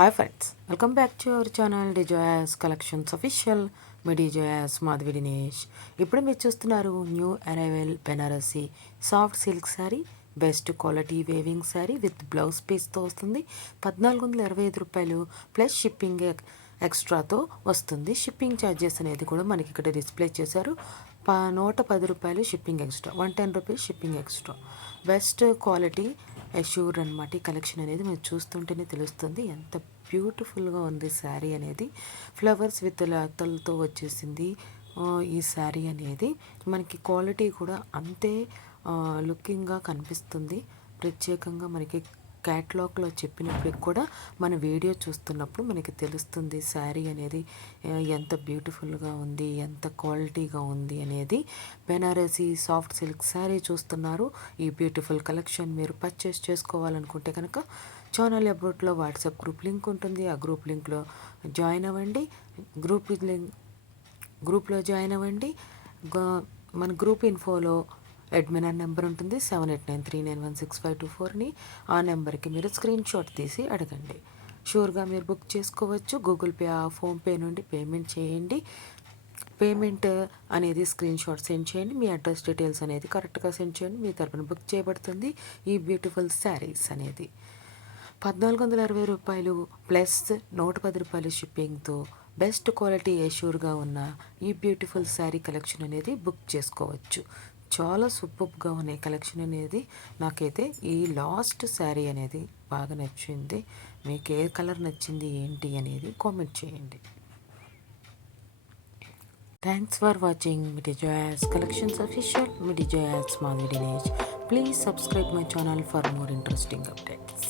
Hi friends, welcome back to our channel Dijoyas collections official. మీ డిజోయాస్ మాధవి దినేష్. ఇప్పుడు మీరు చూస్తున్నారు new arrival Banarasi soft silk sari, best quality weaving sari with blouse పీస్తో వస్తుంది. 1425 రూపాయలు ప్లస్ షిప్పింగ్ ఎక్స్ట్రాతో వస్తుంది. షిప్పింగ్ ఛార్జెస్ అనేది కూడా మనకి ఇక్కడ డిస్ప్లే చేశారు. 110 రూపాయలు shipping extra, 110 rupees shipping extra. Best quality assure అనమాట. ఈ కలెక్షన్ అనేది మీరు చూస్తుంటేనే తెలుస్తుంది ఎంత బ్యూటిఫుల్గా ఉంది శారీ అనేది. ఫ్లవర్స్ విత్ లతలతో వచ్చేసింది ఈ శారీ అనేది. మనకి క్వాలిటీ కూడా అంతే లుకింగ్గా కనిపిస్తుంది. ప్రత్యేకంగా మనకి క్యాట్లాగ్లో చెప్పినప్పటికి కూడా మన వీడియో చూస్తున్నప్పుడు మనకి తెలుస్తుంది శారీ అనేది ఎంత బ్యూటిఫుల్గా ఉంది, ఎంత క్వాలిటీగా ఉంది అనేది. బెనారసీ సాఫ్ట్ సిల్క్ శారీ చూస్తున్నారు. ఈ బ్యూటిఫుల్ కలెక్షన్ మీరు పర్చేస్ చేసుకోవాలనుకుంటే కనుక ఛానల్ అబౌట్లో వాట్సాప్ గ్రూప్ లింక్ ఉంటుంది. ఆ గ్రూప్ లింక్లో జాయిన్ అవ్వండి. గ్రూప్లో జాయిన్ అవ్వండి. మన గ్రూప్ ఇన్ఫోలో అడ్మిన్ అనే నెంబర్ ఉంటుంది, 7893916524ని. ఆ నెంబర్కి మీరు స్క్రీన్ షాట్ తీసి అడగండి. షూర్గా మీరు బుక్ చేసుకోవచ్చు. గూగుల్ పే, ఫోన్పే నుండి పేమెంట్ చేయండి. పేమెంట్ అనేది స్క్రీన్ షాట్ సెండ్ చేయండి. మీ అడ్రస్ డీటెయిల్స్ అనేది కరెక్ట్గా సెండ్ చేయండి. మీ తరపున బుక్ చేయబడుతుంది ఈ బ్యూటిఫుల్ శారీస్ అనేది. 1420 రూపాయలు ప్లస్ 110 రూపాయలు షిప్పింగ్తో బెస్ట్ క్వాలిటీ ఎష్యూర్గా ఉన్న ఈ బ్యూటిఫుల్ శారీ కలెక్షన్ అనేది బుక్ చేసుకోవచ్చు. చాలా సూపర్గా ఉన్నాయి కలెక్షన్ అనేది. నాకైతే ఈ లాస్ట్ శారీ అనేది బాగా నచ్చింది. మీకు ఏ కలర్ నచ్చింది ఏంటి అనేది కామెంట్ చేయండి. థ్యాంక్స్ ఫర్ వాచింగ్ మిడి జోయాస్ కలెక్షన్స్ అఫీషియల్. మిడి జోయాస్ Madhavi Dinesh. Please subscribe my channel for more interesting updates.